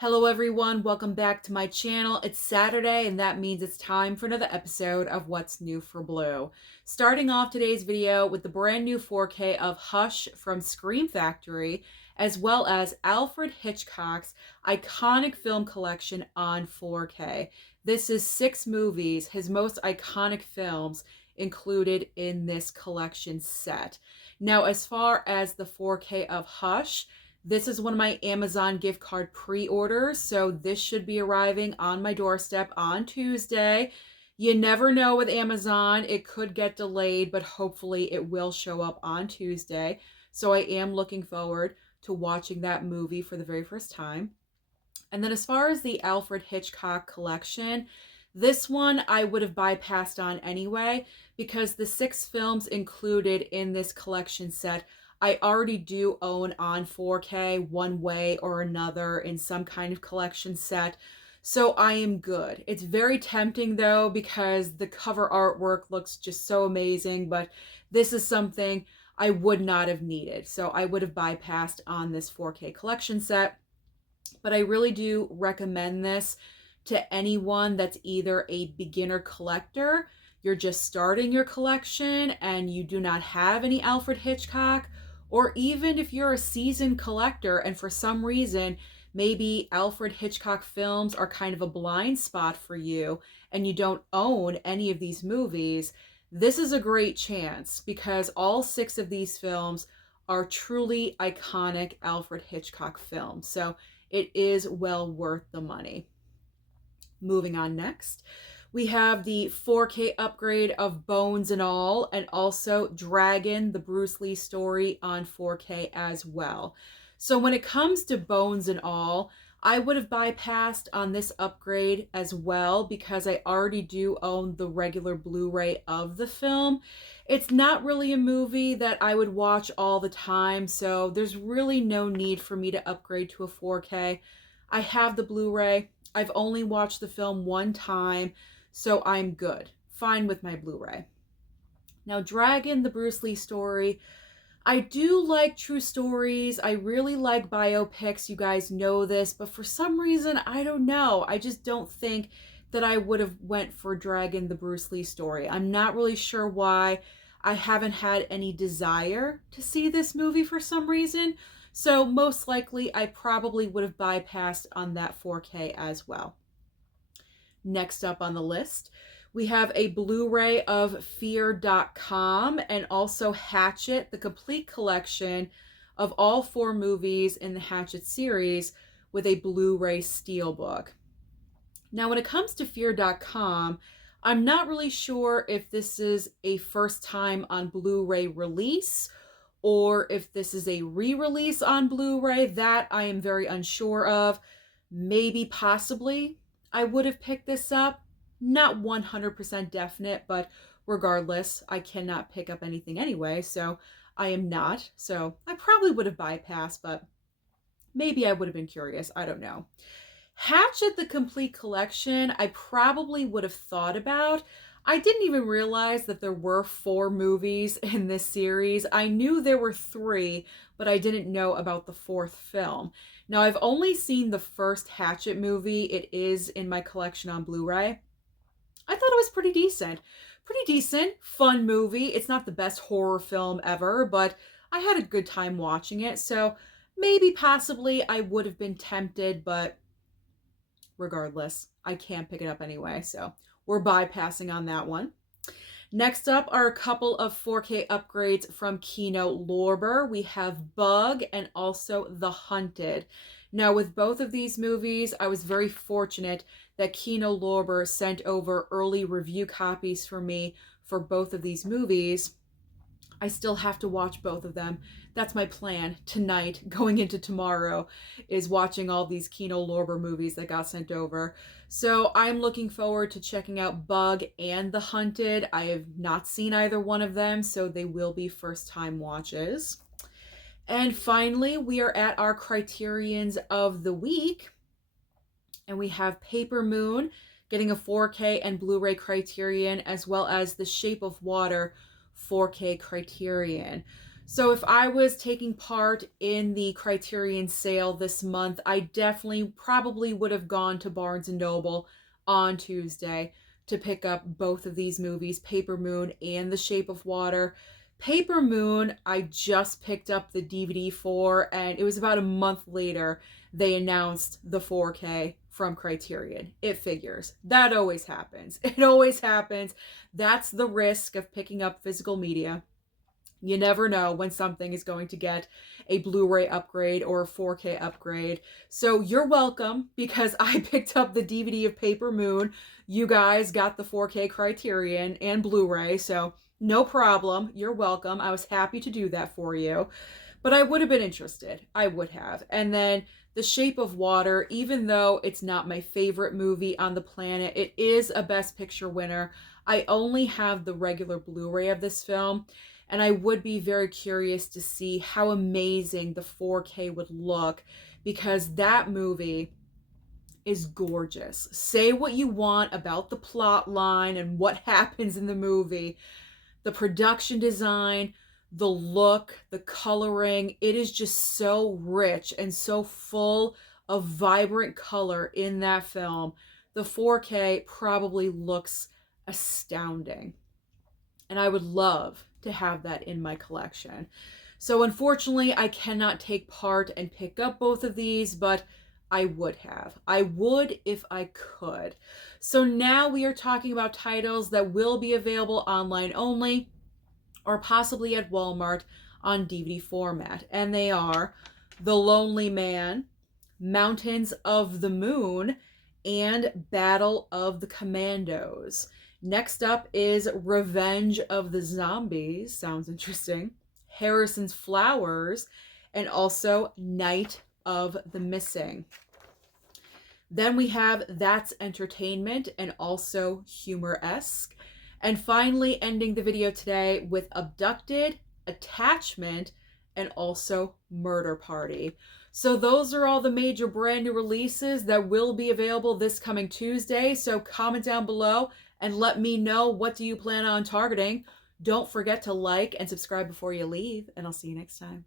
Hello everyone, welcome back to my channel. It's Saturday and that means it's time for another episode of What's New for Blue. Starting off today's video with the brand new 4K of Hush from Scream Factory, as well as Alfred Hitchcock's iconic film collection on 4K. This is 6 movies, his most iconic films included in this collection set. Now, as far as the 4K of Hush, this is one of my Amazon gift card pre-orders, so this should be arriving on my doorstep on Tuesday. You never know with Amazon, it could get delayed, but hopefully it will show up on Tuesday. So I am looking forward to watching that movie for the very first time. And then as far as the Alfred Hitchcock collection, this one I would have bypassed on anyway because the 6 films included in this collection set I already do own on 4K one way or another in some kind of collection set, so I am good. It's very tempting though because the cover artwork looks just so amazing, but this is something I would not have needed, so I would have bypassed on this 4K collection set. But I really do recommend this to anyone that's either a beginner collector, you're just starting your collection and you do not have any Alfred Hitchcock, or even if you're a seasoned collector and for some reason maybe Alfred Hitchcock films are kind of a blind spot for you and you don't own any of these movies, this is a great chance because all 6 of these films are truly iconic Alfred Hitchcock films. So it is well worth the money. Moving on next, we have the 4K upgrade of Bones and All, and also Dragon, the Bruce Lee story on 4K as well. So when it comes to Bones and All, I would have bypassed on this upgrade as well because I already do own the regular Blu-ray of the film. It's not really a movie that I would watch all the time, so there's really no need for me to upgrade to a 4K. I have the Blu-ray. I've only watched the film one time, so I'm good. Fine with my Blu-ray. Now, Dragon, the Bruce Lee story. I do like true stories. I really like biopics. You guys know this, but for some reason, I don't know. I just don't think that I would have went for Dragon, the Bruce Lee story. I'm not really sure why. I haven't had any desire to see this movie for some reason. So most likely, I probably would have bypassed on that 4K as well. Next up on the list, we have a Blu-ray of Fear.com and also Hatchet, the complete collection of all 4 movies in the Hatchet series with a Blu-ray steelbook. Now, when it comes to Fear.com, I'm not really sure if this is a first time on Blu-ray release or if this is a re-release on Blu-ray. That I am very unsure of. Maybe, possibly, I would have picked this up. Not 100% definite, but regardless, I cannot pick up anything anyway, so I am not. So I probably would have bypassed, but maybe I would have been curious. I don't know. Hatchet, the complete collection, I probably would have thought about. I didn't even realize that there were 4 movies in this series. I knew there were 3, but I didn't know about the 4th film. Now, I've only seen the first Hatchet movie. It is in my collection on Blu-ray. I thought it was pretty decent. Pretty decent, fun movie. It's not the best horror film ever, but I had a good time watching it. So maybe, possibly, I would have been tempted, but regardless, I can't pick it up anyway. So we're bypassing on that one. Next up are a couple of 4K upgrades from Kino Lorber. We have Bug and also The Hunted. Now, with both of these movies, I was very fortunate that Kino Lorber sent over early review copies for me for both of these movies. I still have to watch both of them. That's my plan tonight, going into tomorrow, is watching all these Kino Lorber movies that got sent over. So I'm looking forward to checking out Bug and The Hunted. I have not seen either one of them, so they will be first-time watches. And finally, we are at our Criterions of the week. And we have Paper Moon getting a 4K and Blu-ray Criterion, as well as The Shape of Water 4K Criterion. So if I was taking part in the Criterion sale this month, I definitely probably would have gone to Barnes& and Noble on Tuesday to pick up both of these movies, Paper Moon and The Shape of Water. Paper Moon, I just picked up the DVD for, and it was about a month later they announced the 4K from Criterion. It figures. That always happens. It always happens. That's the risk of picking up physical media. You never know when something is going to get a Blu-ray upgrade or a 4K upgrade. So you're welcome, because I picked up the DVD of Paper Moon. You guys got the 4K Criterion and Blu-ray, so no problem. You're welcome. I was happy to do that for you. But I would have been interested. I would have. And then The Shape of Water, even though it's not my favorite movie on the planet, it is a Best Picture winner. I only have the regular Blu-ray of this film, and I would be very curious to see how amazing the 4K would look, because that movie is gorgeous. Say what you want about the plot line and what happens in the movie. The production design, the look, the coloring, it is just so rich and so full of vibrant color in that film. The 4K probably looks astounding. And I would love to have that in my collection. So unfortunately, I cannot take part and pick up both of these, but I would have. I would if I could. So now we are talking about titles that will be available online only, or possibly at Walmart on DVD format. And they are The Lonely Man, Mountains of the Moon, and Battle of the Commandos. Next up is Revenge of the Zombies. Sounds interesting. Harrison's Flowers, and also Night of the Missing. Then we have That's Entertainment, and also Humoresque. And finally, ending the video today with Abducted, Attachment, and also Murder Party. So those are all the major brand new releases that will be available this coming Tuesday. So comment down below and let me know, what do you plan on targeting? Don't forget to like and subscribe before you leave, and I'll see you next time.